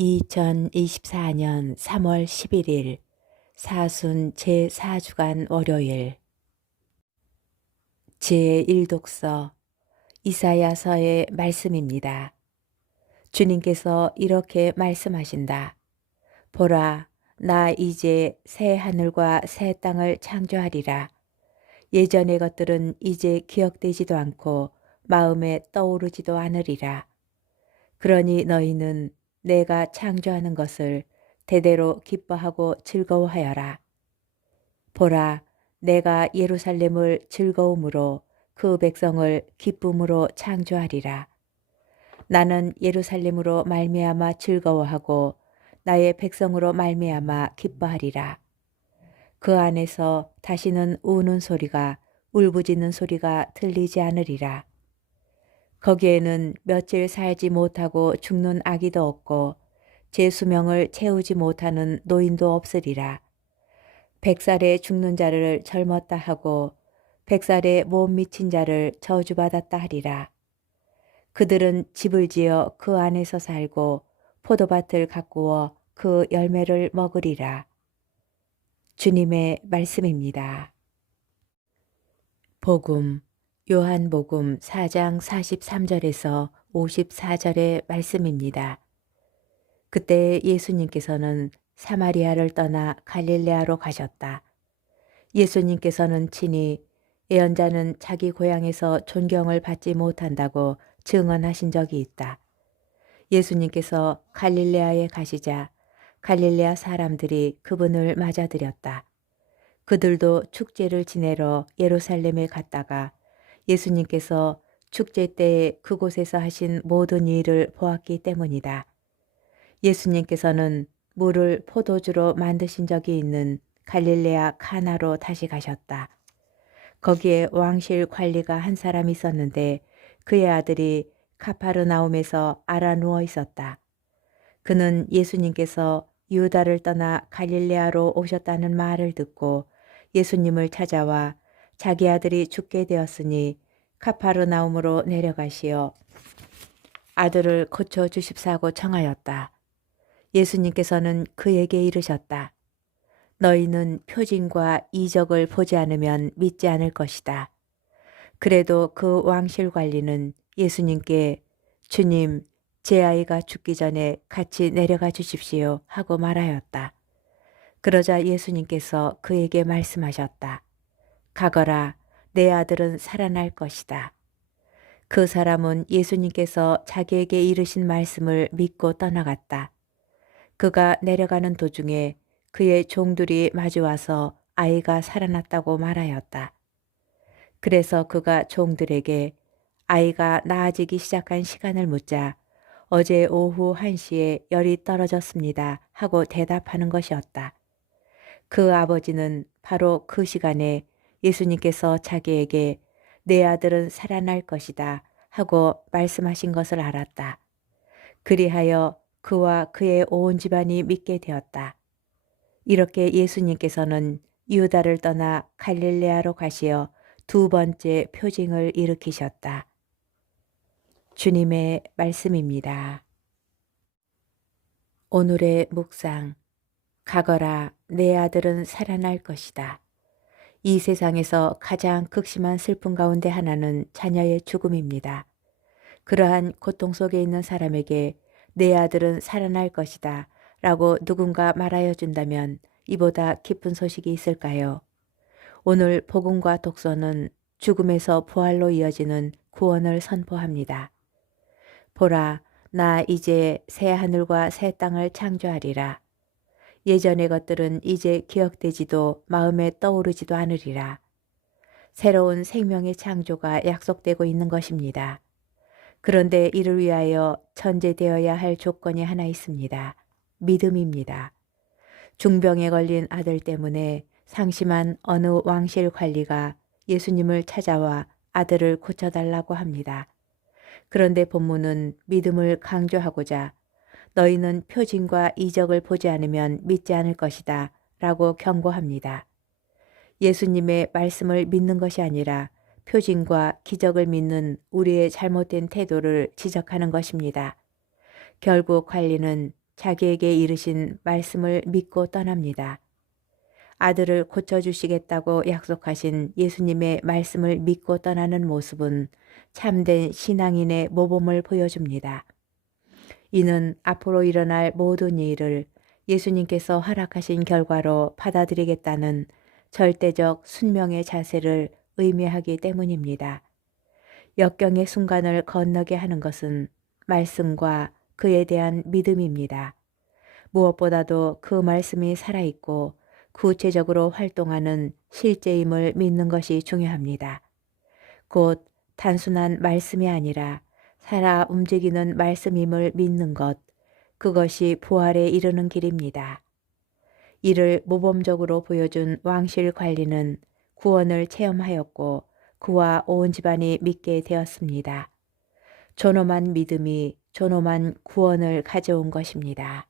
2024년 3월 11일 사순 제4주간 월요일 제1독서 이사야서의 말씀입니다. 주님께서 이렇게 말씀하신다. 보라, 나 이제 새 하늘과 새 땅을 창조하리라. 예전의 것들은 이제 기억되지도 않고 마음에 떠오르지도 않으리라. 그러니 너희는 내가 창조하는 것을 대대로 기뻐하고 즐거워하여라. 보라, 내가 예루살렘을 즐거움으로 그 백성을 기쁨으로 창조하리라. 나는 예루살렘으로 말미암아 즐거워하고 나의 백성으로 말미암아 기뻐하리라. 그 안에서 다시는 우는 소리가 울부짖는 소리가 들리지 않으리라. 거기에는 며칠 살지 못하고 죽는 아기도 없고 제 수명을 채우지 못하는 노인도 없으리라. 100살에 죽는 자를 젊었다 하고 100살에 못 미친 자를 저주받았다 하리라. 그들은 집을 지어 그 안에서 살고 포도밭을 가꾸어 그 열매를 먹으리라. 주님의 말씀입니다. 복음 요한복음 4장 43절에서 54절의 말씀입니다. 그때 예수님께서는 사마리아를 떠나 갈릴레아로 가셨다. 예수님께서는 친히 예언자는 자기 고향에서 존경을 받지 못한다고 증언하신 적이 있다. 예수님께서 갈릴레아에 가시자 갈릴레아 사람들이 그분을 맞아들였다. 그들도 축제를 지내러 예루살렘에 갔다가 예수님께서 축제 때에 그곳에서 하신 모든 일을 보았기 때문이다. 예수님께서는 물을 포도주로 만드신 적이 있는 갈릴레아 카나로 다시 가셨다. 거기에 왕실 관리가 한 사람 있었는데 그의 아들이 카파르나움에서 알아 누워 있었다. 그는 예수님께서 유다를 떠나 갈릴레아로 오셨다는 말을 듣고 예수님을 찾아와 자기 아들이 죽게 되었으니 카파르나움으로 내려가시어 아들을 고쳐 주십사고 청하였다. 예수님께서는 그에게 이르셨다. 너희는 표징과 이적을 보지 않으면 믿지 않을 것이다. 그래도 그 왕실 관리는 예수님께 주님, 제 아이가 죽기 전에 같이 내려가 주십시오 하고 말하였다. 그러자 예수님께서 그에게 말씀하셨다. 가거라, 내 아들은 살아날 것이다. 그 사람은 예수님께서 자기에게 이르신 말씀을 믿고 떠나갔다. 그가 내려가는 도중에 그의 종들이 마주와서 아이가 살아났다고 말하였다. 그래서 그가 종들에게 아이가 나아지기 시작한 시간을 묻자 어제 오후 1시에 열이 떨어졌습니다 하고 대답하는 것이었다. 그 아버지는 바로 그 시간에 예수님께서 자기에게 내 아들은 살아날 것이다 하고 말씀하신 것을 알았다. 그리하여 그와 그의 온 집안이 믿게 되었다. 이렇게 예수님께서는 유다를 떠나 갈릴레아로 가시어 두 번째 표징을 일으키셨다. 주님의 말씀입니다. 오늘의 묵상. 가거라, 내 아들은 살아날 것이다. 이 세상에서 가장 극심한 슬픔 가운데 하나는 자녀의 죽음입니다. 그러한 고통 속에 있는 사람에게 내 아들은 살아날 것이다 라고 누군가 말하여 준다면 이보다 기쁜 소식이 있을까요? 오늘 복음과 독서는 죽음에서 부활로 이어지는 구원을 선포합니다. 보라, 나 이제 새 하늘과 새 땅을 창조하리라. 예전의 것들은 이제 기억되지도 마음에 떠오르지도 않으리라. 새로운 생명의 창조가 약속되고 있는 것입니다. 그런데 이를 위하여 전제되어야 할 조건이 하나 있습니다. 믿음입니다. 중병에 걸린 아들 때문에 상심한 어느 왕실 관리가 예수님을 찾아와 아들을 고쳐달라고 합니다. 그런데 본문은 믿음을 강조하고자 너희는 표징과 이적을 보지 않으면 믿지 않을 것이다 라고 경고합니다. 예수님의 말씀을 믿는 것이 아니라 표징과 기적을 믿는 우리의 잘못된 태도를 지적하는 것입니다. 결국 관리는 자기에게 이르신 말씀을 믿고 떠납니다. 아들을 고쳐주시겠다고 약속하신 예수님의 말씀을 믿고 떠나는 모습은 참된 신앙인의 모범을 보여줍니다. 이는 앞으로 일어날 모든 일을 예수님께서 허락하신 결과로 받아들이겠다는 절대적 순명의 자세를 의미하기 때문입니다. 역경의 순간을 건너게 하는 것은 말씀과 그에 대한 믿음입니다. 무엇보다도 그 말씀이 살아있고 구체적으로 활동하는 실제임을 믿는 것이 중요합니다. 곧 단순한 말씀이 아니라 살아 움직이는 말씀임을 믿는 것, 그것이 부활에 이르는 길입니다. 이를 모범적으로 보여준 왕실 관리는 구원을 체험하였고 그와 온 집안이 믿게 되었습니다. 존엄한 믿음이 존엄한 구원을 가져온 것입니다.